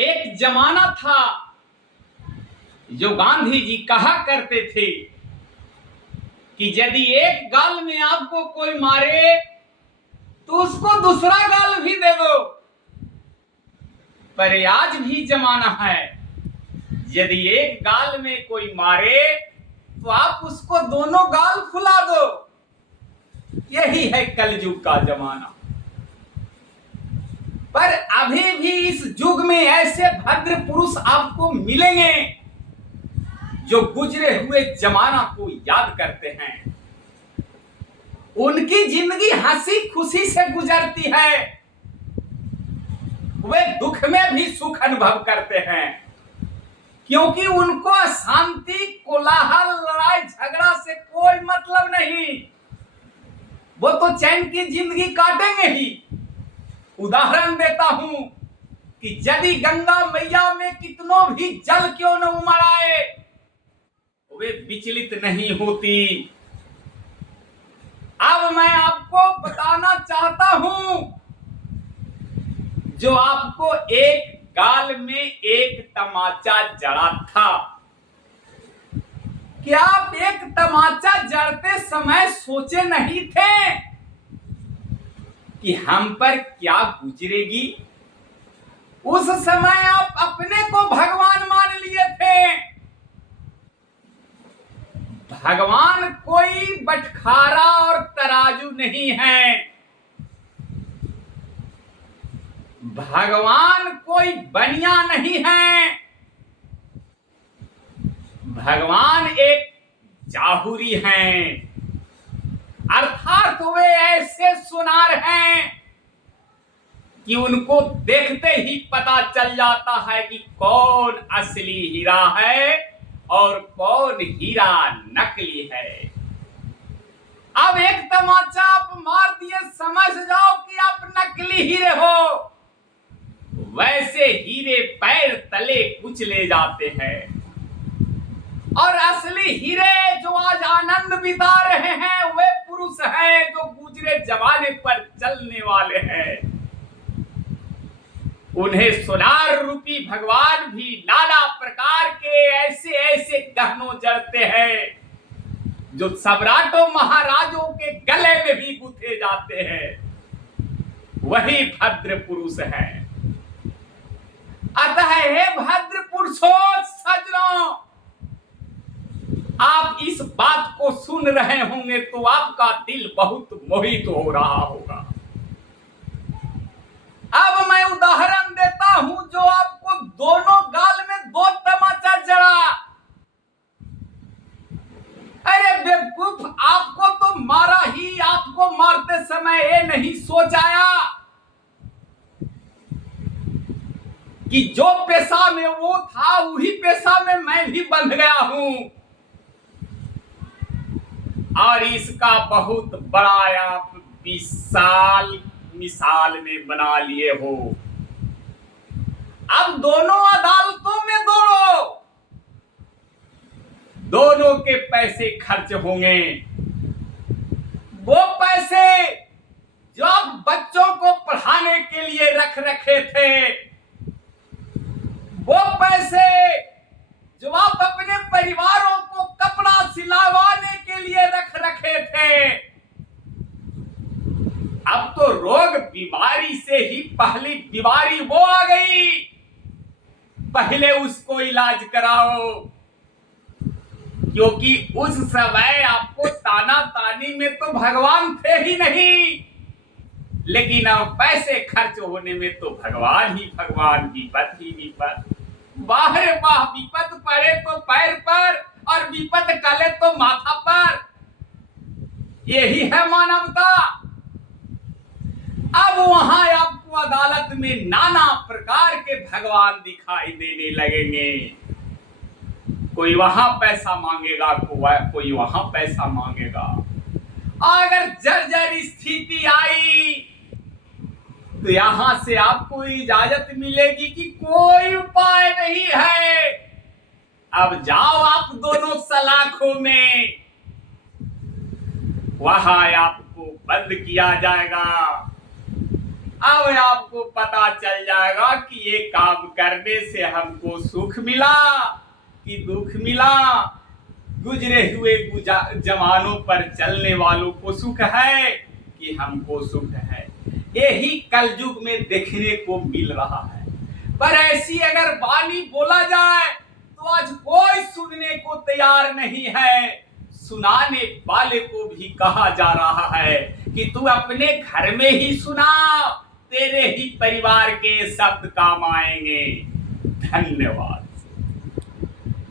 एक जमाना था जो गांधी जी कहा करते थे कि यदि एक गाल में आपको कोई मारे तो उसको दूसरा गाल भी दे दो। पर आज भी जमाना है, यदि एक गाल में कोई मारे तो आप उसको दोनों गाल फुला दो। यही है कलयुग का जमाना। पर अभी भी इस युग में ऐसे भद्र पुरुष आपको मिलेंगे जो गुजरे हुए जमाना को याद करते हैं। उनकी जिंदगी हंसी खुशी से गुजरती है, वे दुख में भी सुख अनुभव करते हैं, क्योंकि उनको अशांति, कोलाहल, लड़ाई झगड़ा से कोई मतलब नहीं। वो तो चैन की जिंदगी काटेंगे ही। उदाहरण देता हूं कि यदि गंगा मैया में कितनों भी जल क्यों न उमड़ आए, वे विचलित नहीं होती। अब मैं आपको बताना चाहता हूं, जो आपको एक गाल में एक तमाचा जड़ा था, क्या आप एक तमाचा जड़ते समय सोचे नहीं थे कि हम पर क्या गुजरेगी? उस समय आप अपने को भगवान मान लिए थे। भगवान कोई बटखारा और तराजू नहीं है। भगवान कोई बनिया नहीं है। भगवान एक जाहुरी हैं, अर्थात वे ऐसे सुनार हैं कि उनको देखते ही पता चल जाता है कि कौन असली हीरा है और कौन हीरा नकली है। अब एक तमाचा आप मार दिए, समझ जाओ कि आप नकली हीरे हो। वैसे हीरे पैर तले कुचले जाते हैं, और असली हीरे जो आज आनंद बिता रहे हैं वे पुरुष हैं जो गुजरे जमाने पर चलने वाले हैं। उन्हें सोनार रूपी भगवान भी नाना प्रकार के ऐसे ऐसे गहनों जड़ते हैं जो सम्राटों महाराजों के गले में भी गुथे जाते हैं। वही भद्र पुरुष है। अतः हे भद्र पुरुषों, सज्जनों, आप इस बात को सुन रहे होंगे तो आपका दिल बहुत मोहित हो रहा होगा। अब मैं उदाहरण देता हूं, जो आपको दोनों गाल में दो तमाचा जड़ा। अरे बेवकूफ, आपको तो मारा ही, आपको मारते समय ये नहीं सोचाया कि जो पेशा में वो था वही पेशा में मैं भी बंध गया हूं, और इसका बहुत बड़ा आप विशाल मिसाल में बना लिए हो। अब दोनों अदालतों में दौड़ो, दोनों के पैसे खर्च होंगे। वो पैसे जो आप बच्चों को पढ़ाने के लिए रख रखे थे, वो पैसे जो आप अपने परिवारों को कपड़ा सिलवाने के लिए रख रखे थे, अब तो रोग बीमारी से ही पहली बीमारी वो आ गई। पहले उसको इलाज कराओ, क्योंकि उस समय आपको ताना तानी में तो भगवान थे ही नहीं, लेकिन अब पैसे खर्च होने में तो भगवान ही भगवान, विपत ही विपत। बाहर बाह विपत पड़े तो पैर पर, और विपत टले तो माथा पर। यही है मानवता। अब वहां आपको अदालत में नाना प्रकार के भगवान दिखाई देने लगेंगे। कोई वहां पैसा मांगेगा, कोई वहां पैसा मांगेगा। अगर जर्जर स्थिति आई तो यहां से आपको इजाजत मिलेगी कि कोई उपाय नहीं है, अब जाओ आप दोनों सलाखों में, वहां आपको बंद किया जाएगा। अब तब आपको पता चल जाएगा कि ये काम करने से हमको सुख मिला कि दुख मिला। गुजरे हुए जमानों पर चलने वालों को सुख है कि हमको सुख है, यही कलयुग में देखने को मिल रहा है। पर ऐसी अगर वाणी बोला जाए तो आज कोई सुनने को तैयार नहीं है। सुनाने वाले को भी कहा जा रहा है कि तू अपने घर में ही सुना, तेरे ही परिवार के शब्द काम आएंगे। धन्यवाद।